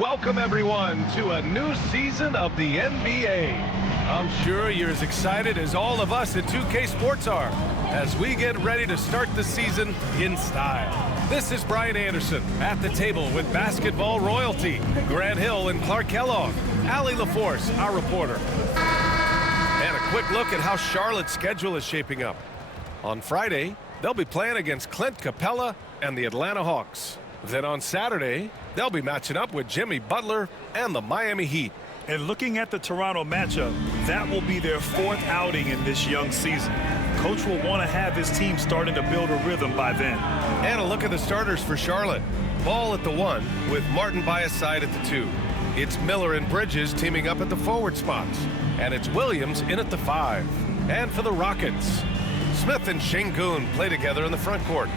Welcome, everyone, to a new season of the NBA. I'm sure you're as excited as all of us at 2K Sports are as we get ready to start the season in style. This is Brian Anderson at the table with basketball royalty, Grant Hill and Clark Kellogg, Allie LaForce, our reporter. And a quick look at how Charlotte's schedule is shaping up. On Friday, they'll be playing against Clint Capella and the Atlanta Hawks. Then on Saturday, they'll be matching up with Jimmy Butler and the Miami Heat. And looking at the Toronto matchup, that will be their fourth outing in this young season. Coach will want to have his team starting to build a rhythm by then. And a look at the starters for Charlotte. Ball at the 1 with Martin by his side at the 2. It's Miller and Bridges teaming up at the forward spots. And it's Williams in at the 5. And for the Rockets, Smith and Şengün play together in the front court.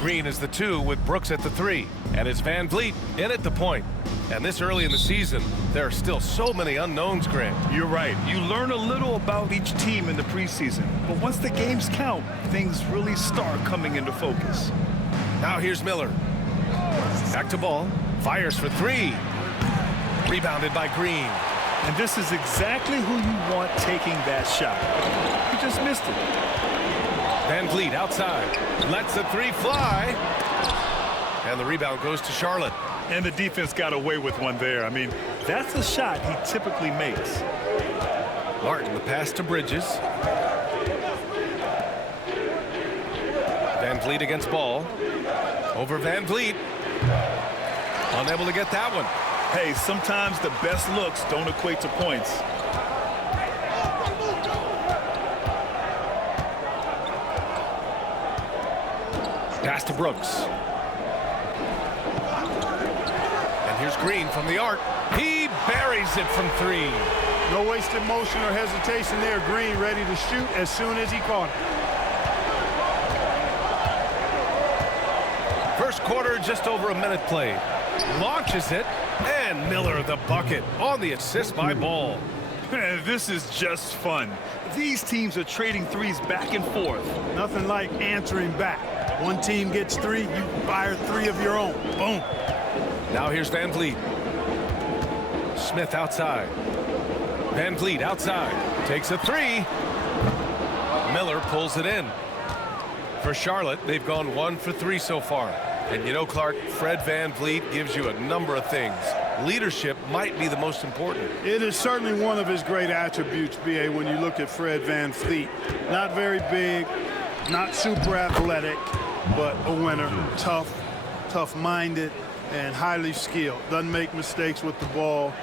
Green is the 2 with Brooks at the 3. And it's Van Vliet in at the point. And this early in the season, there are still so many unknowns, Grant. You're right. You learn a little about each team in the preseason. But once the games count, things really start coming into focus. Now here's Miller. Back to ball. Fires for 3. Rebounded by Green. And this is exactly who you want taking that shot. He just missed it. Van Vliet outside. Lets the 3 fly. And the rebound goes to Charlotte. And the defense got away with one there. I mean, that's a shot he typically makes. Martin, the pass to Bridges. Van Vliet against Ball. Over Van Vliet. Unable to get that one. Hey, sometimes the best looks don't equate to points. Pass to Brooks. And here's Green from the arc. He buries it from 3. No wasted motion or hesitation there. Green ready to shoot as soon as he caught it. First quarter, just over a minute played. Launches it, and Miller the bucket on the assist by Ball. This is just fun. These teams are trading threes back and forth. Nothing like answering back. One team gets 3, you fire 3 of your own. Boom. Now here's Van Vliet. Smith outside. Van Vliet outside. Takes a 3. Miller pulls it in. For Charlotte, they've gone 1 for 3 so far. And you know, Clark, Fred Van Vliet gives you a number of things. Leadership might be the most important. It is certainly one of his great attributes, B.A., when you look at Fred Van Vliet. Not very big, not super athletic, but a winner. Tough-minded, and highly skilled. Doesn't make mistakes with the ball,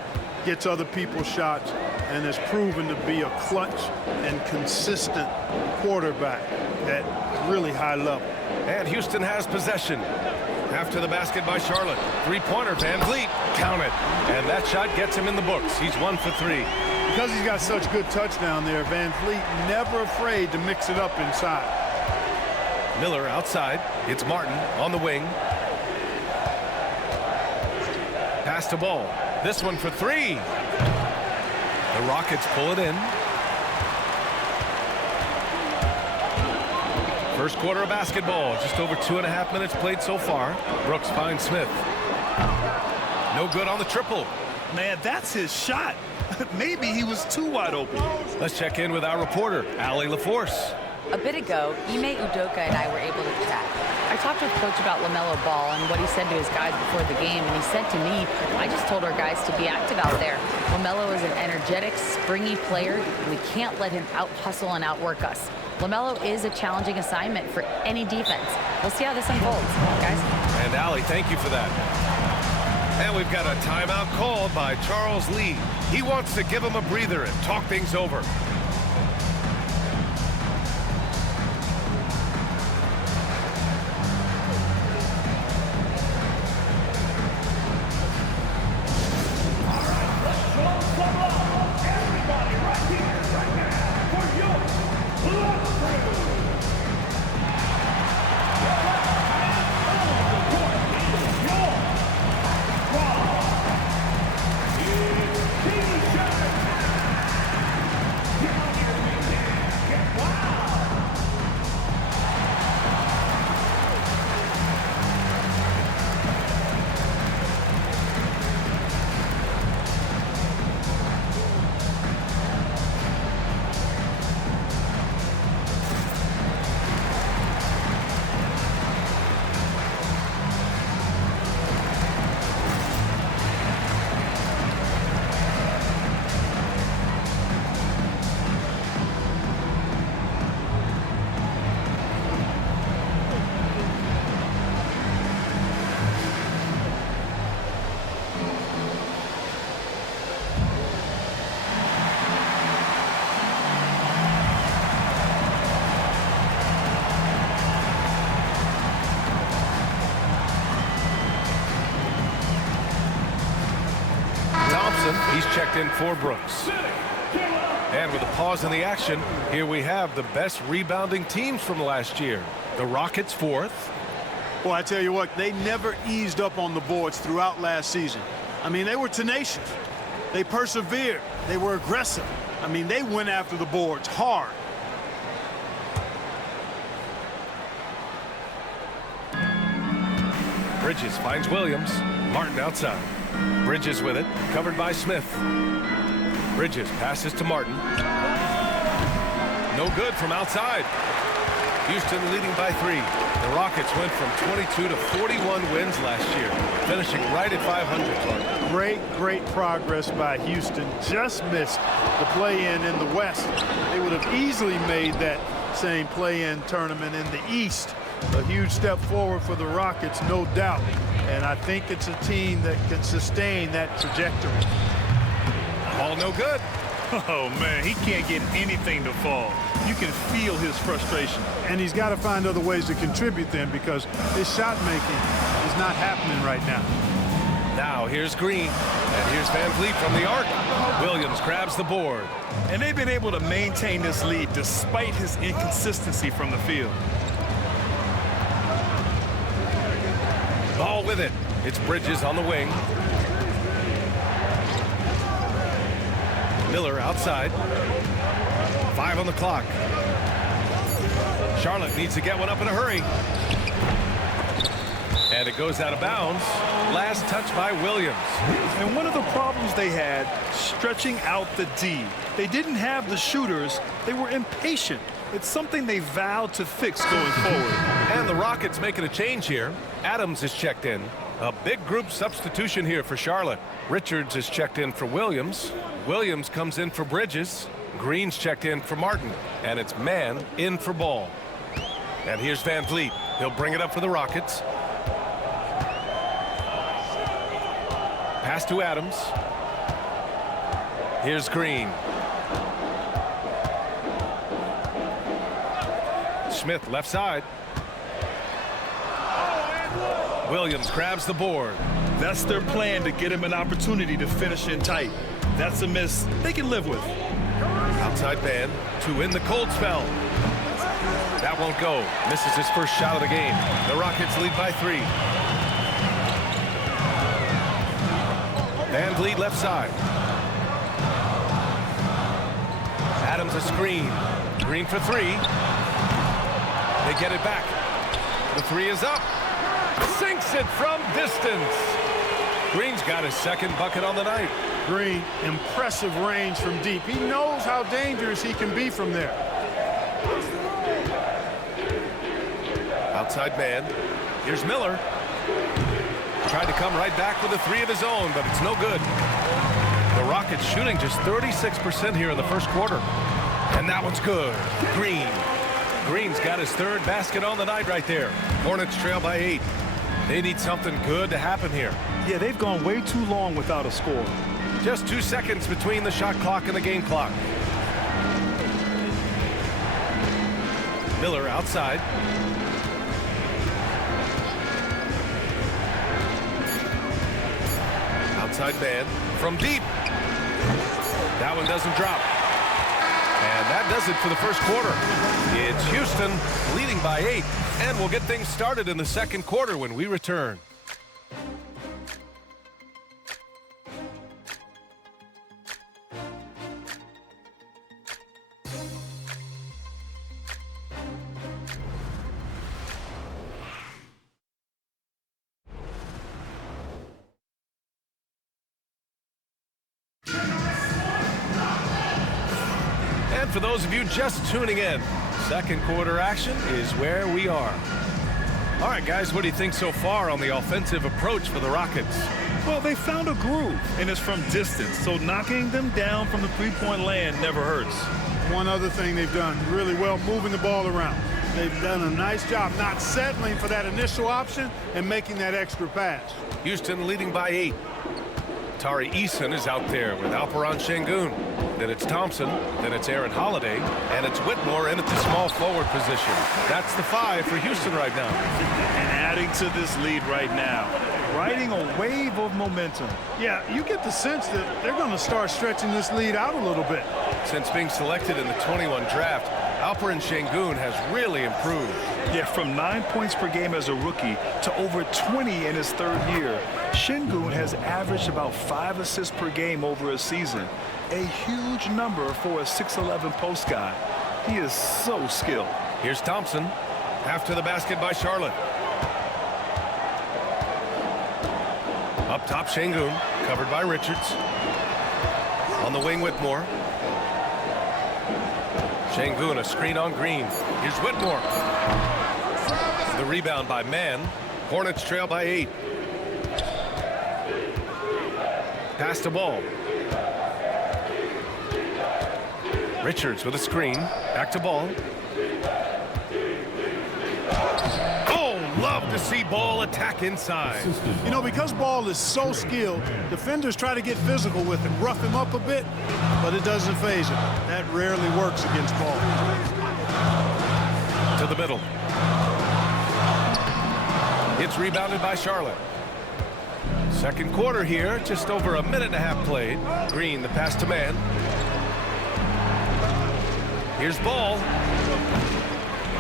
gets other people's shots, and has proven to be a clutch and consistent quarterback at really high level. And Houston has possession. After the basket by Charlotte. 3-pointer, Van Vliet. Count it. And that shot gets him in the books. He's 1 for 3. Because he's got such good touch down there, Van Vliet never afraid to mix it up inside. Miller outside. It's Martin on the wing. Pass to Ball. This one for 3. The Rockets pull it in. First quarter of basketball. Just over 2.5 minutes played so far. Brooks finds Smith. No good on the triple. Man, that's his shot. Maybe he was too wide open. Let's check in with our reporter, Allie LaForce. A bit ago, Ime Udoka and I were able to chat. I talked with Coach about LaMelo Ball and what he said to his guys before the game, and he said to me, I just told our guys to be active out there. LaMelo is an energetic, springy player, and we can't let him out-hustle and outwork us. LaMelo is a challenging assignment for any defense. We'll see how this unfolds, guys. And Allie, thank you for that. And we've got a timeout called by Charles Lee. He wants to give him a breather and talk things over. Thompson, he's checked in for Brooks. And with a pause in the action, here we have the best rebounding teams from last year. The Rockets 4th. Well, I tell you what, they never eased up on the boards throughout last season. I mean, they were tenacious. They persevered. They were aggressive. I mean, they went after the boards hard. Bridges finds Williams. Martin outside. Bridges with it, covered by Smith. Bridges passes to Martin. No good from outside. Houston leading by 3. The Rockets went from 22 to 41 wins last year, finishing right at 500. Great progress by Houston. Just missed the play-in in the West. They would have easily made that same play-in tournament in the East. A huge step forward for the Rockets, no doubt. And I think it's a team that can sustain that trajectory. Ball no good. Oh, man, he can't get anything to fall. You can feel his frustration. And he's got to find other ways to contribute then, because his shot making is not happening right now. Now here's Green, and here's Van Vliet from the arc. Williams grabs the board. And they've been able to maintain this lead despite his inconsistency from the field. Ball with it. It's Bridges on the wing. Miller outside. 5 on the clock. Charlotte needs to get one up in a hurry. And it goes out of bounds. Last touch by Williams. And one of the problems they had, stretching out the D. They didn't have the shooters. They were impatient. It's something they vowed to fix going forward. And the Rockets making a change here. Adams is checked in. A big group substitution here for Charlotte. Richards is checked in for Williams. Williams comes in for Bridges. Green's checked in for Martin. And it's man in for Ball. And here's Van Vliet. He'll bring it up for the Rockets. Pass to Adams. Here's Green. Smith left side. Williams grabs the board. That's their plan, to get him an opportunity to finish in tight. That's a miss they can live with. Outside man to in the cold spell. That won't go. Misses his first shot of the game. The Rockets lead by 3. Van Vliet left side. Adams a screen. Green for 3. They get it back. The 3 is up. Sinks it from distance. Green's got his second bucket on the night. Green, impressive range from deep. He knows how dangerous he can be from there. Outside man. Here's Miller. Tried to come right back with a 3 of his own, but it's no good. The Rockets shooting just 36% here in the first quarter. And that one's good. Green. Green's got his 3rd basket on the night right there. Hornets trail by 8. They need something good to happen here. Yeah, they've gone way too long without a score. Just 2 seconds between the shot clock and the game clock. Miller outside. Outside man from deep. That one doesn't drop. And that does it for the first quarter. It's Houston leading by 8. And we'll get things started in the second quarter when we return. And for those of you just tuning in, second quarter action is where we are. All right, guys, what do you think so far on the offensive approach for the Rockets? Well, they found a groove, and it's from distance, so knocking them down from the three-point land never hurts. One other thing they've done really well, moving the ball around. They've done a nice job not settling for that initial option and making that extra pass. Houston leading by 8. Tari Eason is out there with Alperon Şengün. Then it's Thompson, then it's Aaron Holiday, and it's Whitmore in at the small forward position. That's the 5 for Houston right now. And adding to this lead right now, riding a wave of momentum. Yeah, you get the sense that they're going to start stretching this lead out a little bit. Since being selected in the 21 draft, Alperen Şengün has really improved. Yeah, from 9 points per game as a rookie to over 20 in his third year. Şengün has averaged about 5 assists per game over a season. A huge number for a 6'11 post guy. He is so skilled. Here's Thompson. After the basket by Charlotte. Up top, Şengün, covered by Richards. On the wing, Whitmore. Şengün, a screen on Green. Here's Whitmore. The rebound by Mann. Hornets trail by 8. Pass the ball. Richards with a screen. Back to Ball. Oh, love to see Ball attack inside. You know, because Ball is so skilled, defenders try to get physical with him, rough him up a bit, but it doesn't faze him. That rarely works against Ball. To the middle. It's rebounded by Charlotte. Second quarter here, just over a minute and a half played. Green, the pass to Mann. Here's Ball.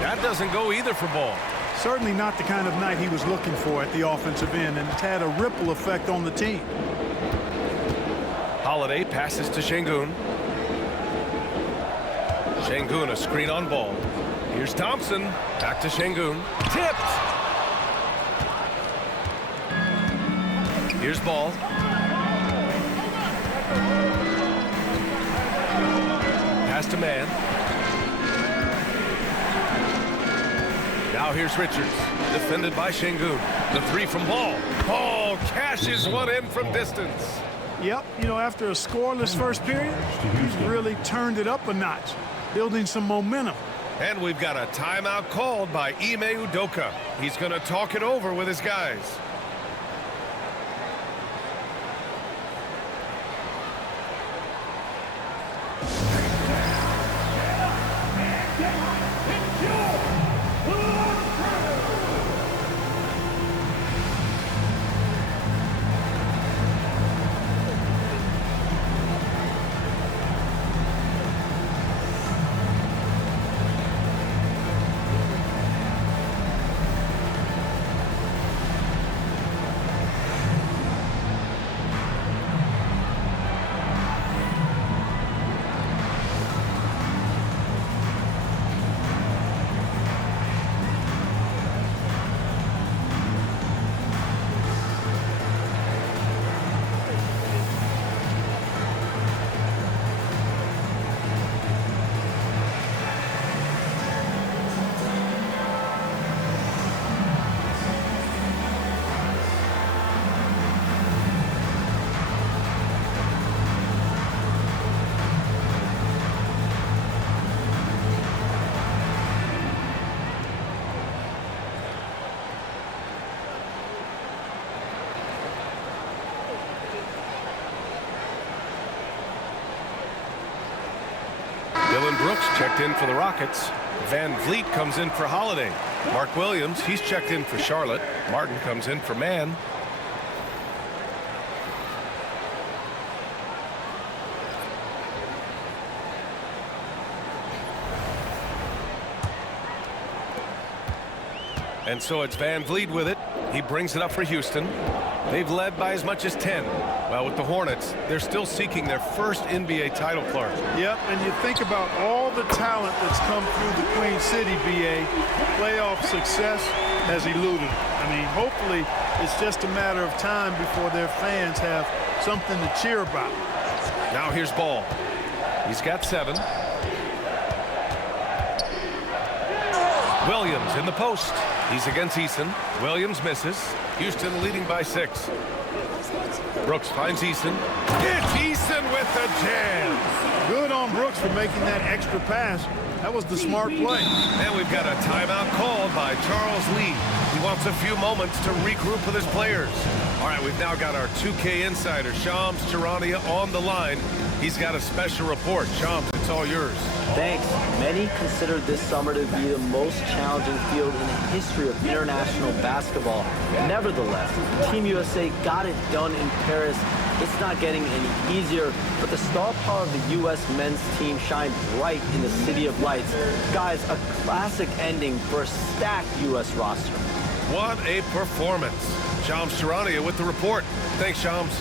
That doesn't go either for Ball. Certainly not the kind of night he was looking for at the offensive end, and it's had a ripple effect on the team. Holiday passes to Şengün. Şengün, a screen on Ball. Here's Thompson. Back to Şengün. Tipped. Here's Ball. Pass to Mann. Now here's Richards, defended by Şengün. The three from Ball. Ball cashes one in from distance. Yep, you know, after a scoreless first period, he's really turned it up a notch, building some momentum. And we've got a timeout called by Ime Udoka. He's going to talk it over with his guys. Dylan Brooks checked in for the Rockets. Van Vliet comes in for Holiday. Mark Williams, he's checked in for Charlotte. Martin comes in for Mann. And so it's Van Vliet with it. He brings it up for Houston. They've led by as much as 10. Well, with the Hornets, they're still seeking their first NBA title, Clark. Yep, and you think about all the talent that's come through the Queen City, BA. Playoff success has eluded. I mean, hopefully it's just a matter of time before their fans have something to cheer about. Now here's Ball. He's got 7. Williams in the post. He's against Eason. Williams misses. Houston leading by 6. Brooks finds Eason. It's Eason with the jam. Good on Brooks for making that extra pass. That was the smart play. And we've got a timeout called by Charles Lee. He wants a few moments to regroup with his players. All right, we've now got our 2K insider, Shams Charania, on the line. He's got a special report. Shams, it's all yours. Thanks. Many consider this summer to be the most challenging field in the history of international basketball. Nevertheless, Team USA got it done in Paris. It's not getting any easier, but the star power of the U.S. men's team shined bright in the City of Lights. Guys, a classic ending for a stacked U.S. roster. What a performance. Shams Charania with the report. Thanks, Shams.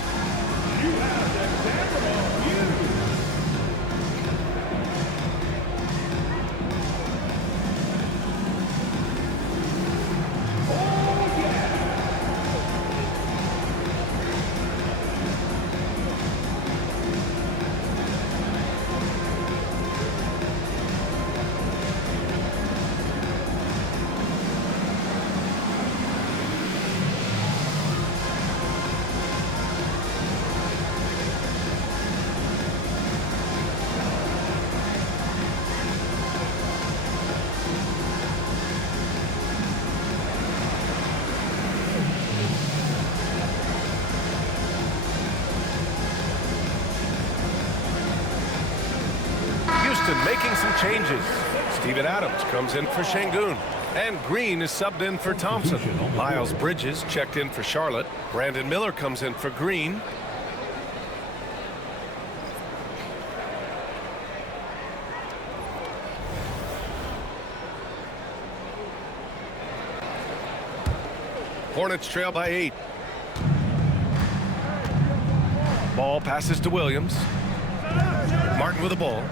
Making some changes. Steven Adams comes in for Şengün. And Green is subbed in for Thompson. Miles Bridges checked in for Charlotte. Brandon Miller comes in for Green. Hornets trail by 8. Ball passes to Williams. Martin with the ball.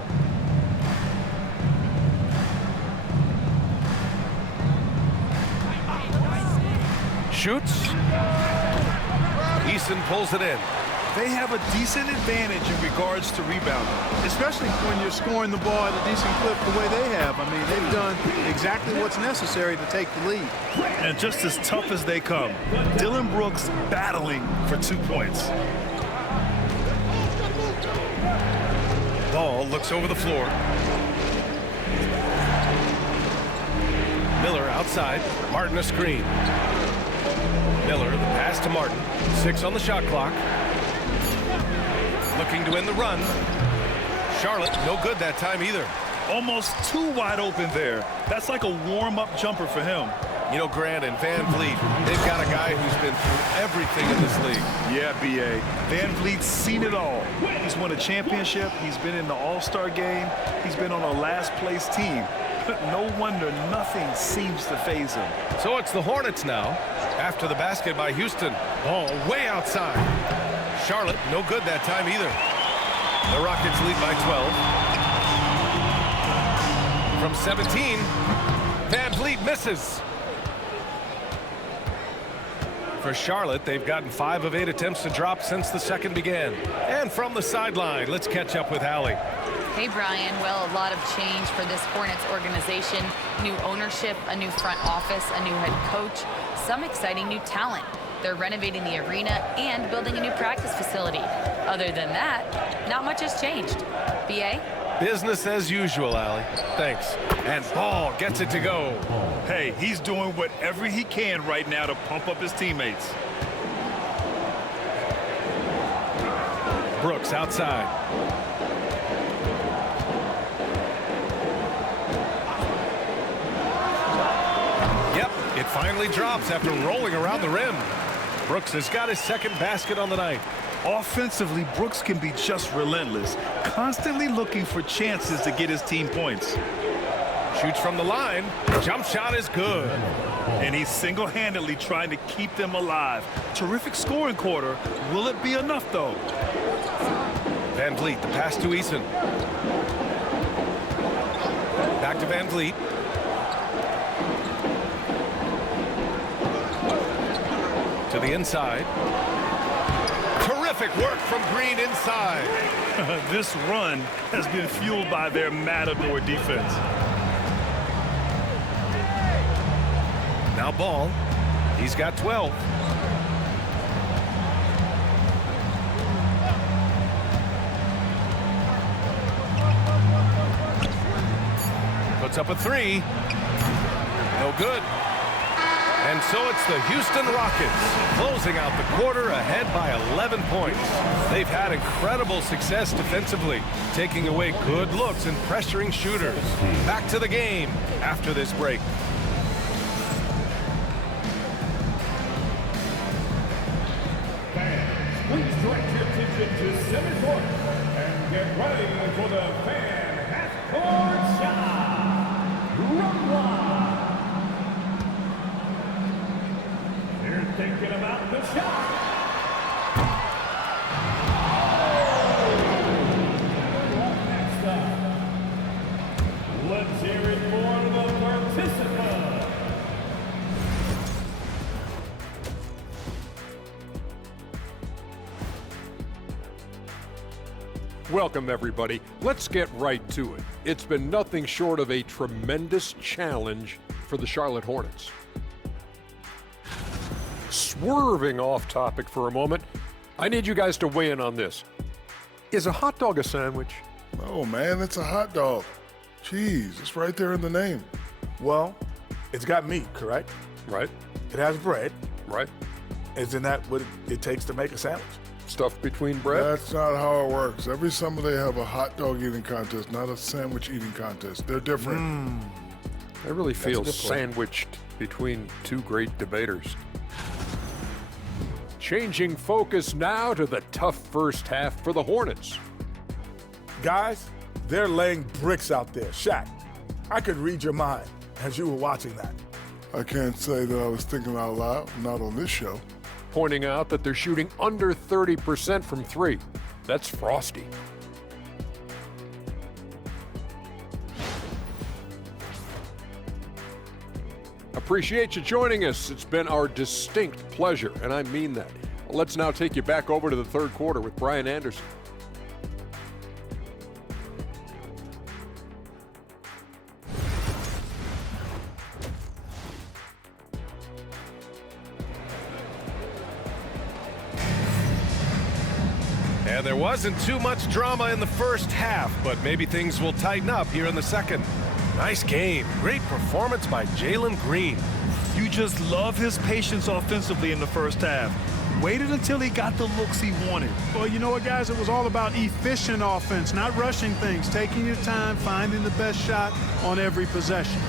Shoots. Eason pulls it in. They have a decent advantage in regards to rebounding. Especially when you're scoring the ball at a decent clip the way they have. I mean, they've done exactly what's necessary to take the lead. And just as tough as they come, Dylan Brooks battling for 2 points. Ball looks over the floor. Miller outside. Martin a screen. Miller, the pass to Martin. 6 on the shot clock. Looking to win the run. Charlotte, no good that time either. Almost too wide open there. That's like a warm-up jumper for him. You know, Grant and Van Vliet, they've got a guy who's been through everything in this league. Yeah, B.A. Van Vliet's seen it all. He's won a championship. He's been in the All-Star game. He's been on a last-place team. No wonder nothing seems to faze him. So it's the Hornets now. After the basket by Houston. Ball way outside. Charlotte, no good that time either. The Rockets lead by 12. From 17, Van Vliet misses. For Charlotte, they've gotten 5 of 8 attempts to drop since the second began. And from the sideline, let's catch up with Allie. Hey, Brian. Well, a lot of change for this Hornets organization. New ownership, a new front office, a new head coach, some exciting new talent. They're renovating the arena and building a new practice facility. Other than that, not much has changed. B.A.? Business as usual, Allie. Thanks. And Ball gets it to go. Hey, he's doing whatever he can right now to pump up his teammates. Brooks outside. Yep, it finally drops after rolling around the rim. Brooks has got his second basket on the night. Offensively, Brooks can be just relentless, constantly looking for chances to get his team points. Shoots from the line. Jump shot is good. And he's single-handedly trying to keep them alive. Terrific scoring quarter. Will it be enough, though? Van Vliet, the pass to Eason. Back to Van Vliet. To the inside. Terrific work from Green inside. This run has been fueled by their Matador defense. Now Ball. He's got 12. Puts up a 3. No good. And so it's the Houston Rockets closing out the quarter ahead by 11 points. They've had incredible success defensively, taking away good looks and pressuring shooters. Back to the game after this break. Please direct your attention to center court and get ready for the fan half-court shot. Run one. You're thinking about the shot. Next up, let's hear it for the participant. Welcome, everybody. Let's get right to it. It's been nothing short of a tremendous challenge for the Charlotte Hornets. Swerving off topic for a moment, I need you guys to weigh in on this. Is a hot dog a sandwich? Oh, man, it's a hot dog. Cheese, it's right there in the name. Well, it's got meat, correct? Right, It has bread. right. Isn't that what it takes to make a sandwich? Stuff between bread? That's not how it works. Every summer they have a hot dog eating contest, not a sandwich eating contest. They're different. I really feel a good point. sandwiched between two great debaters. Changing focus now to the tough first half for the Hornets. Guys, they're laying bricks out there. Shaq, I could read your mind as you were watching that. I can't say that I was thinking out loud, not on this show. Pointing out that they're shooting under 30% from three. That's frosty. Appreciate you joining us. It's been our distinct pleasure, and I mean that. Let's now take you back over to the third quarter with Brian Anderson. And there wasn't too much drama in the first half, but maybe things will tighten up here in the second. Nice game. Great performance by Jalen Green. You just love his patience offensively in the first half. Waited until he got the looks he wanted. Well, you know what, guys? It was all about efficient offense, not rushing things, taking your time, finding the best shot on every possession.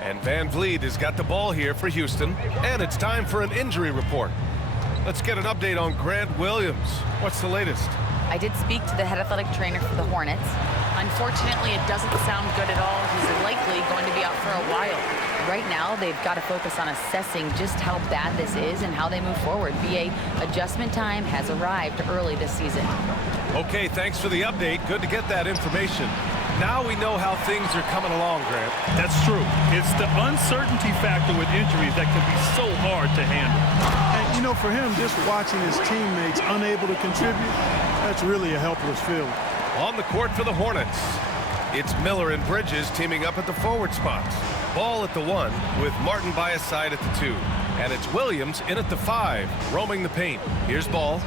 And Van Vliet has got the ball here for Houston. And it's time for an injury report. Let's get an update on Grant Williams. What's the latest? I did speak to the head athletic trainer for the Hornets. Unfortunately, it doesn't sound good at all. He's likely going to be out for a while. Right now, they've got to focus on assessing just how bad this is and how they move forward. BA, adjustment time has arrived early this season. Okay, thanks for the update. Good to get that information. Now we know how things are coming along, Grant. That's true. It's the uncertainty factor with injuries that can be so hard to handle. And, you know, for him, just watching his teammates unable to contribute, that's really a helpless feeling. On the court for the Hornets, it's Miller and Bridges teaming up at the forward spots. Ball at the 1 with Martin by his side at the 2. And it's Williams in at the 5, roaming the paint. Here's Ball.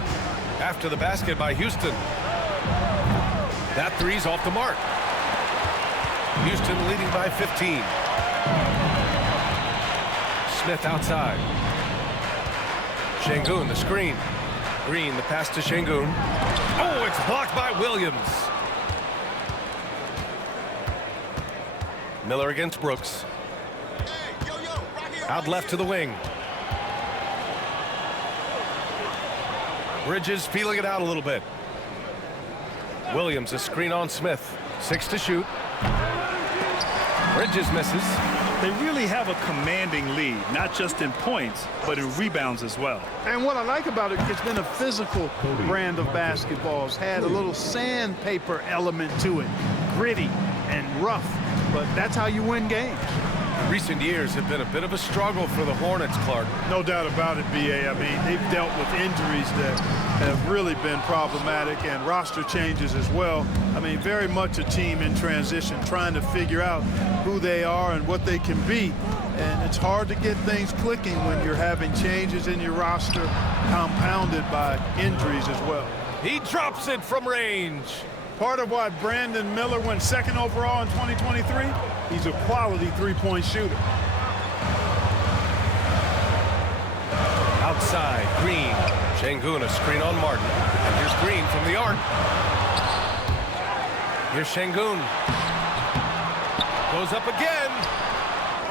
After the basket by Houston. That three's off the mark. Houston leading by 15. Smith outside. Şengün, the screen. Green, the pass to Şengün. Oh, it's blocked by Williams. Miller against Brooks. Out left to the wing. Bridges feeling it out a little bit. Williams, a screen on Smith. 6 to shoot. Bridges misses. They really have a commanding lead, not just in points, but in rebounds as well. And what I like about it, it's been a physical brand of basketball. It's had a little sandpaper element to it, gritty and rough, but that's how you win games. Recent years have been a bit of a struggle for the Hornets, Clark. No doubt about it, B.A. I mean, they've dealt with injuries that have really been problematic and roster changes as well. I mean, very much a team in transition, trying to figure out who they are and what they can be. And it's hard to get things clicking when you're having changes in your roster compounded by injuries as well. He drops it from range. Part of why Brandon Miller went second overall in 2023, he's a quality three-point shooter. Outside, Green. Şengün, a screen on Martin. And here's Green from the arc. Here's Şengün. Goes up again.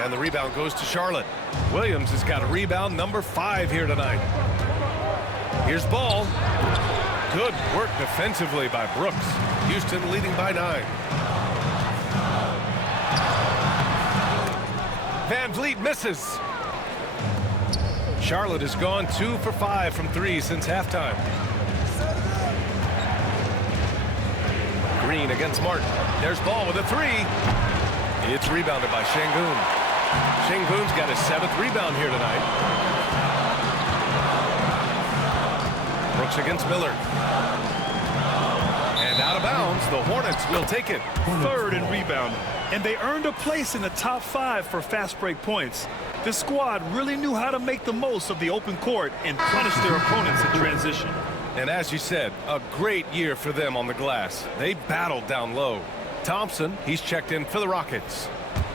And the rebound goes to Charlotte. Williams has got a rebound number 5 here tonight. Here's Ball. Good work defensively by Brooks. Houston leading by 9. Van Vliet misses. Charlotte has gone 2 for 5 from 3 since halftime. Green against Martin. There's Ball with a 3. It's rebounded by Şengün. Şengün's got his 7th rebound here tonight. Brooks against Miller. And out of bounds, the Hornets will take it. 3rd in rebounding. And they earned a place in the top 5 for fast break points. This squad really knew how to make the most of the open court and punish their opponents in transition. And as you said, a great year for them on the glass. They battled down low. Thompson, he's checked in for the Rockets.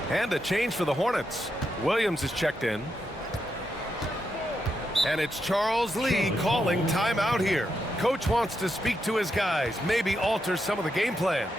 And a change for the Hornets. Williams is checked in. And it's Charles Lee calling timeout here. Coach wants to speak to his guys, maybe alter some of the game plan.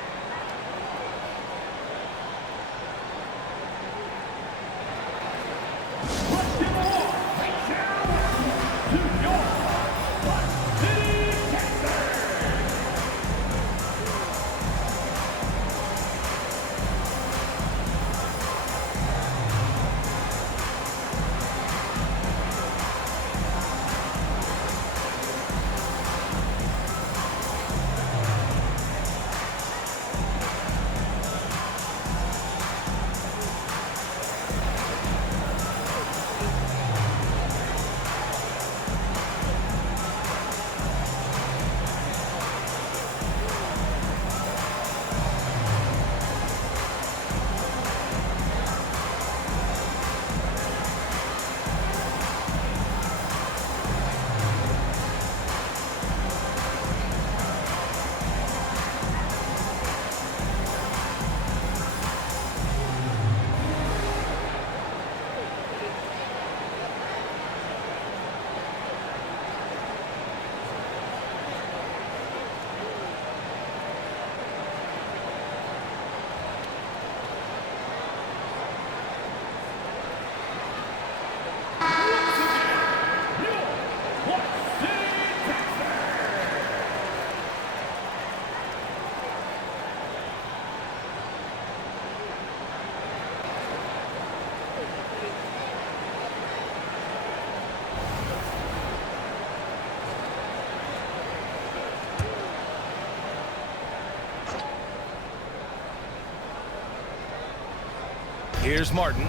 Here's Martin.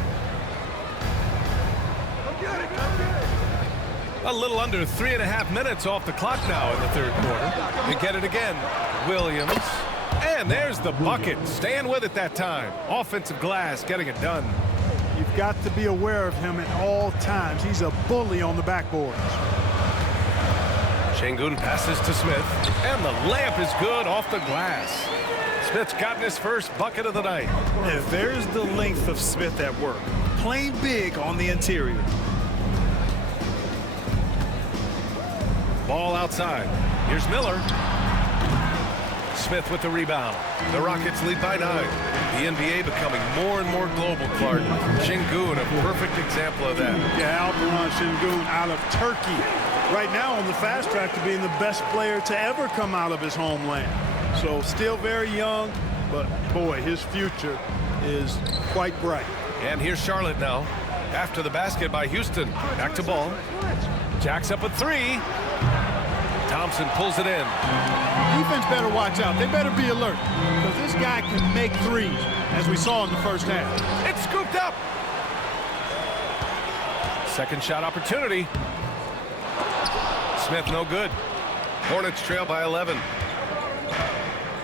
A little under 3.5 minutes off the clock now in the 3rd quarter. They get it again. Williams. And there's the bucket. Staying with it that time. Offensive glass, getting it done. You've got to be aware of him at all times. He's a bully on the backboards. Şengün passes to Smith. And the layup is good off the glass. Smith's gotten his first bucket of the night. And there's the length of Smith at work. Playing big on the interior. Ball outside. Here's Miller. Smith with the rebound. The Rockets lead by 9. The NBA becoming more and more global, Clark. Şengün, a perfect example of that. Yeah, Alperon Şengün out of Turkey. Right now on the fast track to being the best player to ever come out of his homeland. So still very young, but boy, his future is quite bright. And here's Charlotte now. After the basket by Houston. Back to Ball. Jacks up a 3. Thompson pulls it in. Defense better watch out. They better be alert because this guy can make threes, as we saw in the first half. It's scooped up. Second shot opportunity. Smith no good. Hornets trail by 11.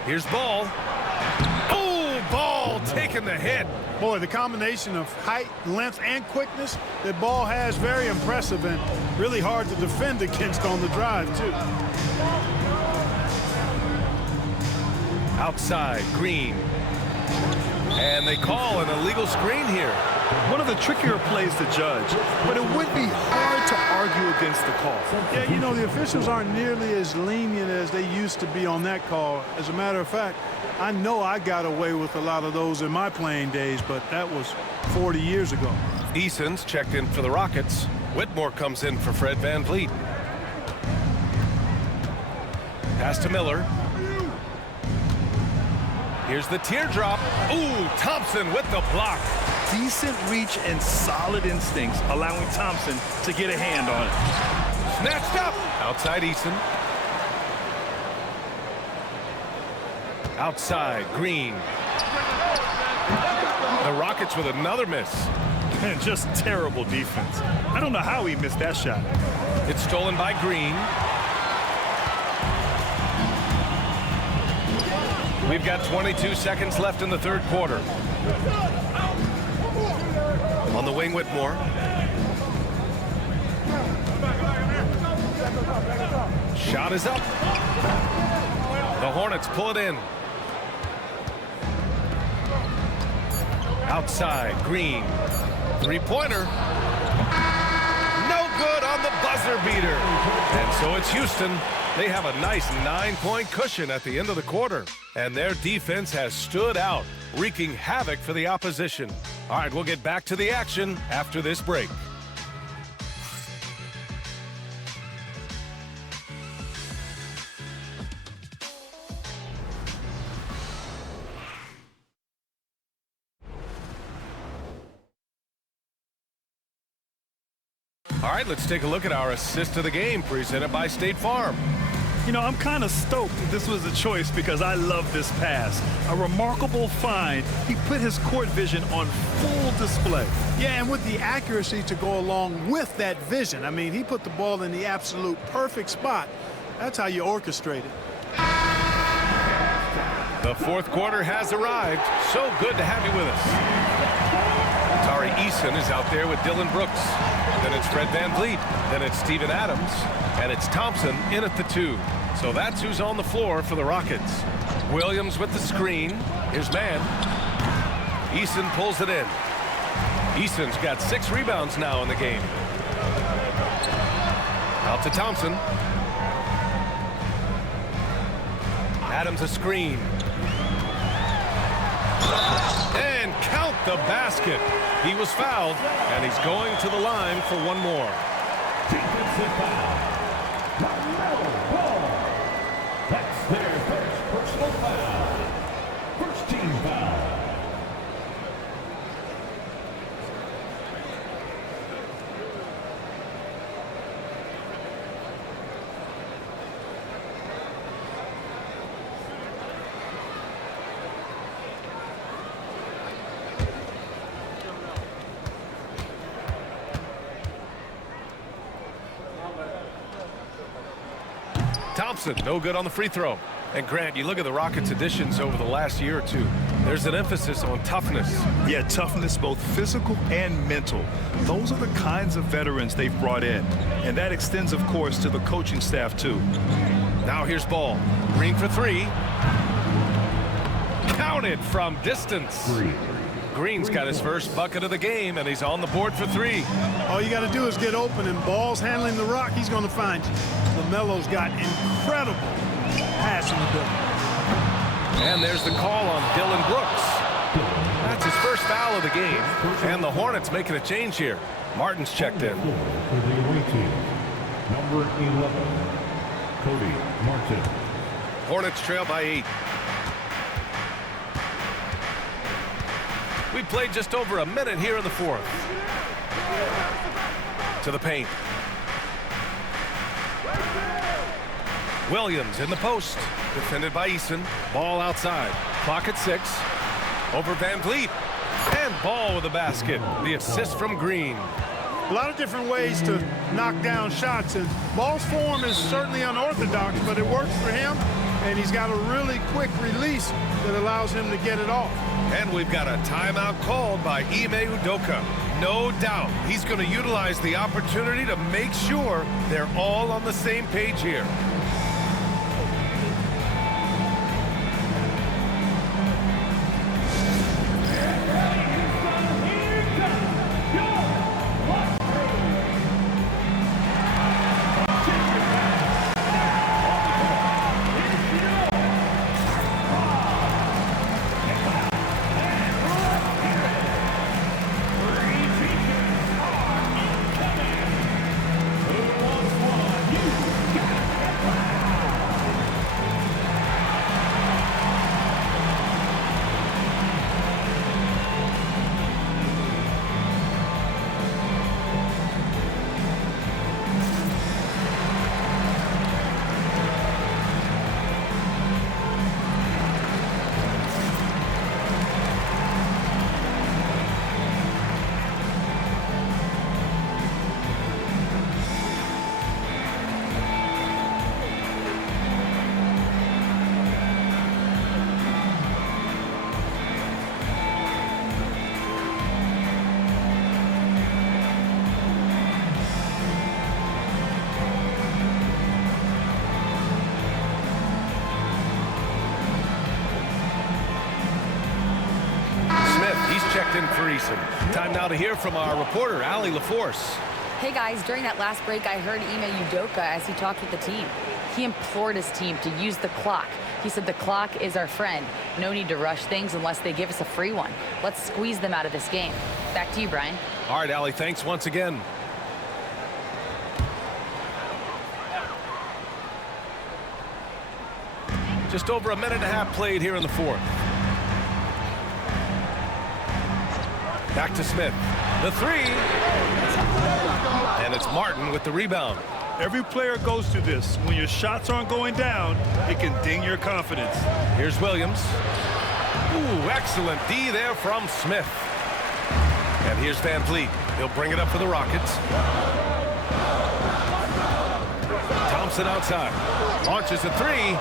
Here's Ball. Oh, Ball taking the hit. Boy, the combination of height, length, and quickness that Ball has, very impressive and really hard to defend against on the drive, too. Outside, Green. And they call an illegal screen here. One of the trickier plays to judge, but it would be hard to argue against the call. Yeah, you know, the officials aren't nearly as lenient as they used to be on that call. As a matter of fact, I know I got away with a lot of those in my playing days, but that was 40 years ago. Eason's checked in for the Rockets. Whitmore comes in for Fred VanVleet. Pass to Miller. Here's the teardrop. Ooh, Thompson with the block. Decent reach and solid instincts, allowing Thompson to get a hand on it. Snatched up. Outside Eason. Outside, Green. The Rockets with another miss. And just terrible defense. I don't know how he missed that shot. It's stolen by Green. We've got 22 seconds left in the third quarter. On the wing, Whitmore. Shot is up. The Hornets pull it in. Outside, Green. Three-pointer. No good on the buzzer beater. And so it's Houston. They have a nice 9-point cushion at the end of the quarter. And their defense has stood out, wreaking havoc for the opposition. All right, we'll get back to the action after this break. All right, let's take a look at our assist of the game presented by State Farm. You know, I'm kind of stoked that this was a choice because I love this pass. A remarkable find. He put his court vision on full display. Yeah, and with the accuracy to go along with that vision. I mean, he put the ball in the absolute perfect spot. That's how you orchestrate it. The fourth quarter has arrived. So good to have you with us. Tari Eason is out there with Dylan Brooks. Then it's Fred VanVleet. Then it's Steven Adams. And it's Thompson in at the 2. So that's who's on the floor for the Rockets. Williams with the screen. His man. Eason pulls it in. Eason's got 6 rebounds now in the game. Out to Thompson. Adams a screen. And count the basket. He was fouled, and he's going to the line for one more. Defensive foul. That's their first personal foul. First team foul. Thompson, no good on the free throw. And Grant, you look at the Rockets' additions over the last year or two. There's an emphasis on toughness. Yeah, toughness, both physical and mental. Those are the kinds of veterans they've brought in. And that extends, of course, to the coaching staff, too. Now here's Ball. Green for 3. Counted from distance. Green's got his first bucket of the game, and he's on the board for 3. All you got to do is get open, and Ball's handling the rock. He's going to find you. LaMelo's got incredible passing ability. And there's the call on Dylan Brooks. That's his first foul of the game, and the Hornets making a change here. Martin's checked in. For the away team, number 11, Cody Martin. Hornets trail by 8. We played just over a minute here in the fourth. To the paint. Williams in the post. Defended by Eason. Ball outside. Clock at 6. Over VanVleet. And Ball with the basket. The assist from Green. A lot of different ways to knock down shots, and Ball's form is certainly unorthodox, but it works for him, and he's got a really quick release that allows him to get it off. And we've got a timeout called by Ime Udoka. No doubt he's going to utilize the opportunity to make sure they're all on the same page here. in for Eason. Time now to hear from our reporter, Allie LaForce. Hey guys, during that last break, I heard Ime Udoka as he talked with the team. He implored his team to use the clock. He said the clock is our friend. No need to rush things unless they give us a free one. Let's squeeze them out of this game. Back to you, Brian. All right, Allie, thanks once again. Just over a minute and a half played here in the fourth. Back to Smith. The three. And it's Martin with the rebound. Every player goes through this. When your shots aren't going down, it can ding your confidence. Here's Williams. Ooh, excellent D there from Smith. And here's Van Vliet. He'll bring it up for the Rockets. Thompson outside. Launches a three.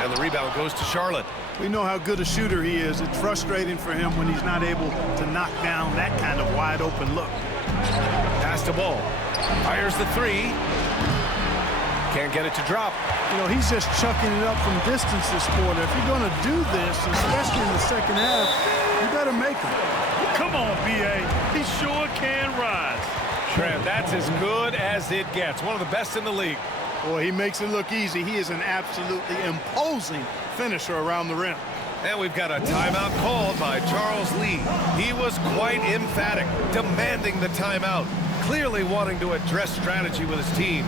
And the rebound goes to Charlotte. We know how good a shooter he is. It's frustrating for him when he's not able to knock down that kind of wide open look. Pass the ball. Fires the three. Can't get it to drop. You know, he's just chucking it up from distance this quarter. If you're going to do this, especially in the second half, you better make him. Come on, B.A. He sure can rise. Trev, that's as good as it gets. One of the best in the league. Boy, he makes it look easy. He is an absolutely imposing finisher around the rim. And we've got a timeout called by Charles Lee. He was quite emphatic, demanding the timeout, clearly wanting to address strategy with his team.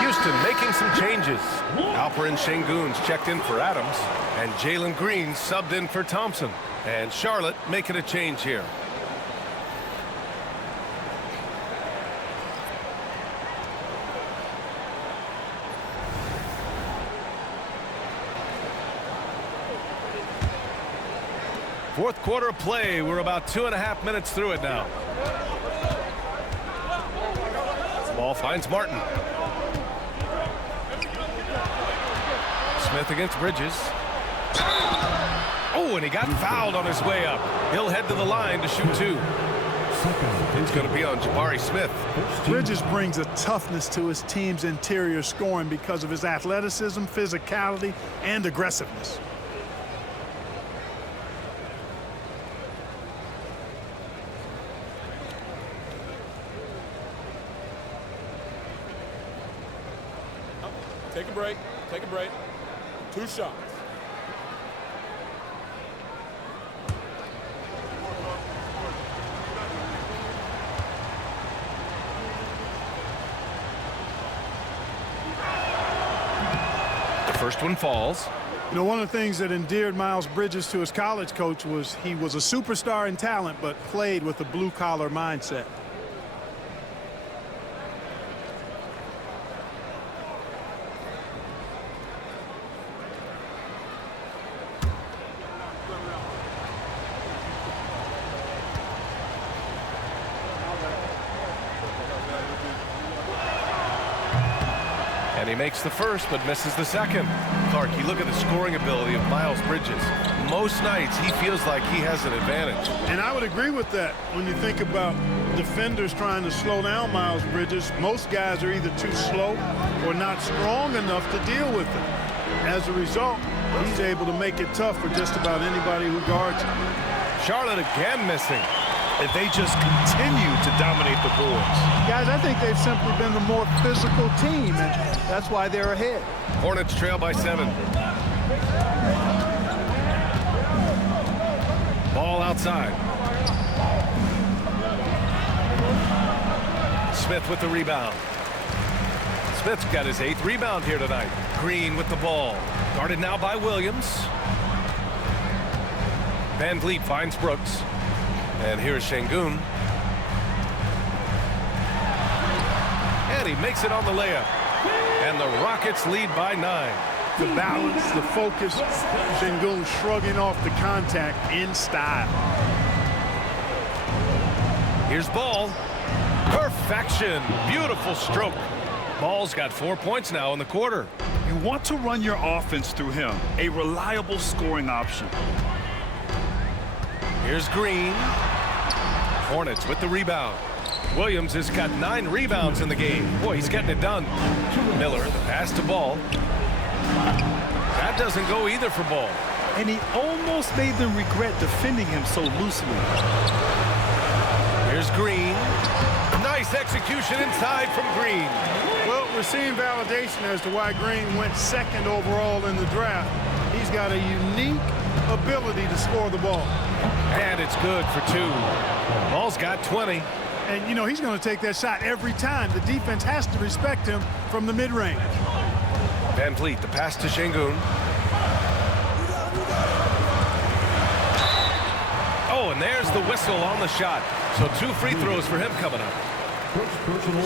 Houston making some changes. Alperen Şengün's checked in for Adams, and Jalen Green subbed in for Thompson. And Charlotte making a change here. Fourth quarter play. We're about 2.5 minutes through it now. Ball finds Martin. Smith against Bridges. Oh, and he got fouled on his way up. He'll head to the line to shoot two. It's going to be on Jabari Smith. Bridges brings a toughness to his team's interior scoring because of his athleticism, physicality, and aggressiveness. Take a break. Take a break. 2 shots. The first one falls. You know, one of the things that endeared Miles Bridges to his college coach was he was a superstar in talent, but played with a blue-collar mindset. And he makes the first, but misses the second. Clark, you look at the scoring ability of Miles Bridges. Most nights, he feels like he has an advantage. And I would agree with that. When you think about defenders trying to slow down Miles Bridges, most guys are either too slow or not strong enough to deal with it. As a result, he's able to make it tough for just about anybody who guards him. Charlotte again missing. if they just continue to dominate the boards. Guys, I think they've simply been the more physical team, and that's why they're ahead. Hornets trail by 7. Ball outside. Smith with the rebound. Smith's got his 8th rebound here tonight. Green with the ball. Guarded now by Williams. Van Vliet finds Brooks. And here's Şengün. And he makes it on the layup. And the Rockets lead by 9. The balance, the focus, Şengün shrugging off the contact in style. Here's Ball. Perfection. Beautiful stroke. Ball's got 4 points now in the quarter. You want to run your offense through him, a reliable scoring option. Here's Green. Hornets with the rebound. Williams has got 9 rebounds in the game. Boy, he's getting it done. Miller, the pass to Ball. That doesn't go either for Ball. And he almost made them regret defending him so loosely. Here's Green. Nice execution inside from Green. Well, we're seeing validation as to why Green went 2nd overall in the draft. He's got a unique ability to score the ball. And it's good for 2. Ball's got 20. And, you know, he's going to take that shot every time. The defense has to respect him from the mid-range. Van Vliet, the pass to Şengün. Oh, and there's the whistle on the shot. So 2 free throws for him coming up.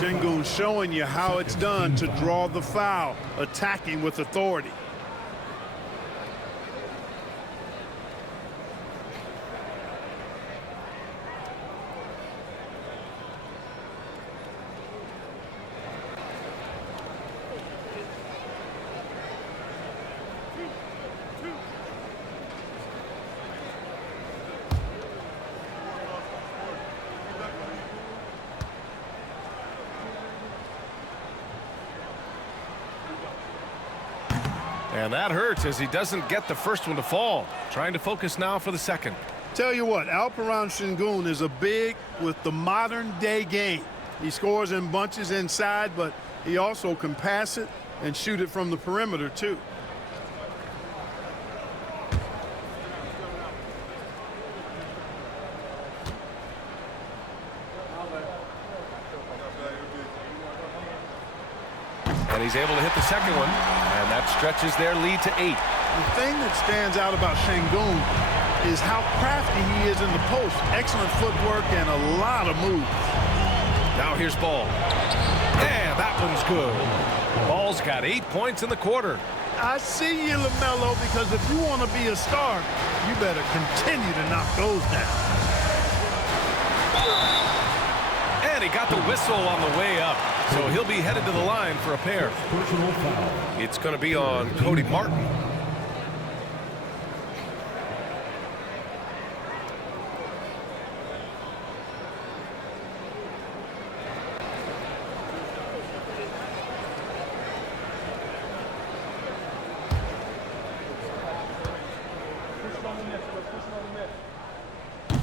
Şengün showing you how it's done to draw the foul, attacking with authority. And that hurts as he doesn't get the first one to fall. Trying to focus now for the second. Tell you what, Alperen Şengün is a big with the modern day game. He scores in bunches inside, but he also can pass it and shoot it from the perimeter too. And he's able to hit the second one. And that stretches their lead to 8. The thing that stands out about Şengün is how crafty he is in the post. Excellent footwork and a lot of moves. Now here's Ball. Yeah, that one's good. Ball's got 8 points in the quarter. I see you, LaMelo, because if you want to be a star, you better continue to knock those down. And he got the whistle on the way up. So he'll be headed to the line for a pair. It's going to be on Cody Martin.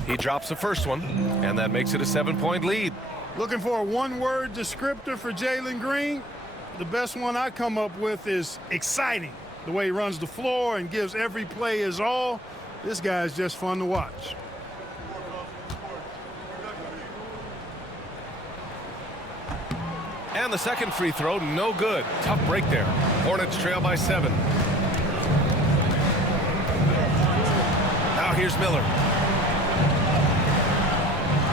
He drops the first one, and that makes it a 7-point lead. Looking for a one-word descriptor for Jalen Green? The best one I come up with is exciting. The way he runs the floor and gives every play his all. This guy is just fun to watch. And the second free throw, no good. Tough break there. Hornets trail by 7. Now here's Miller.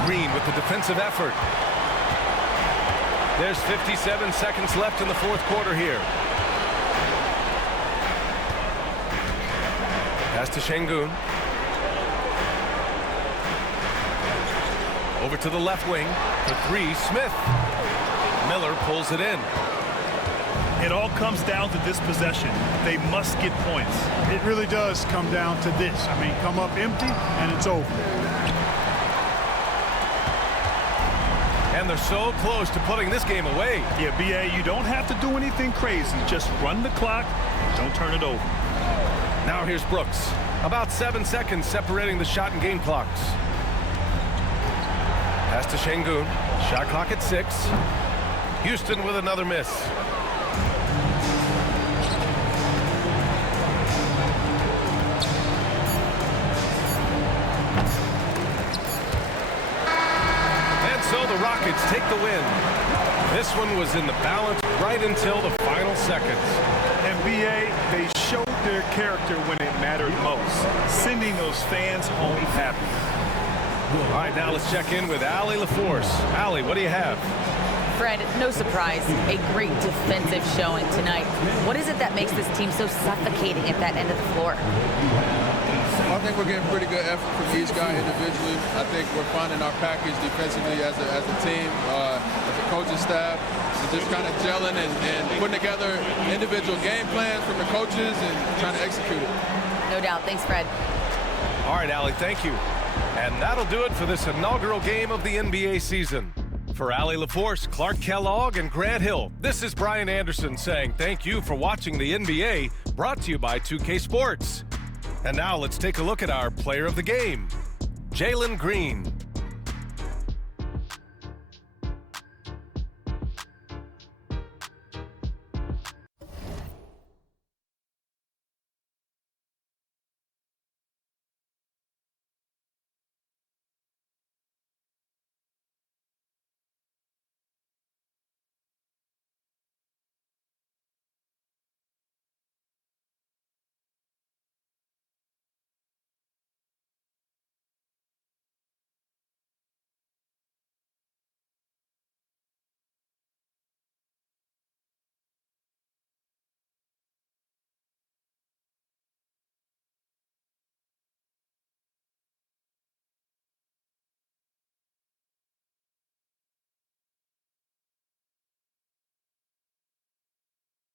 Green with the defensive effort. There's 57 seconds left in the fourth quarter here. Pass to Şengün. Over to the left wing. For 3, Smith. Miller pulls it in. It all comes down to this possession. They must get points. It really does come down to this. I mean, come up empty and it's over. And they're so close to putting this game away. Yeah, B.A., you don't have to do anything crazy. Just run the clock. Don't turn it over. Now here's Brooks. About 7 seconds separating the shot and game clocks. Pass to Şengün. Shot clock at 6. Houston with another miss. And so the Rockets take the win. This one was in the balance right until the final seconds. NBA, they showed their character when it mattered most, sending those fans home happy. All right, now let's check in with Allie LaForce. Allie, what do you have? Fred, no surprise, a great defensive showing tonight. What is it that makes this team so suffocating at that end of the floor? I think we're getting pretty good effort from each guy individually. I think we're finding our package defensively as a team, as a coaching staff, and just kind of gelling and putting together individual game plans from the coaches and trying to execute it. No doubt. Thanks, Fred. All right, Allie, thank you. And that'll do it for this inaugural game of the NBA season. For Allie LaForce, Clark Kellogg, and Grant Hill, this is Brian Anderson saying thank you for watching the NBA, brought to you by 2K Sports. And now let's take a look at our player of the game, Jalen Green.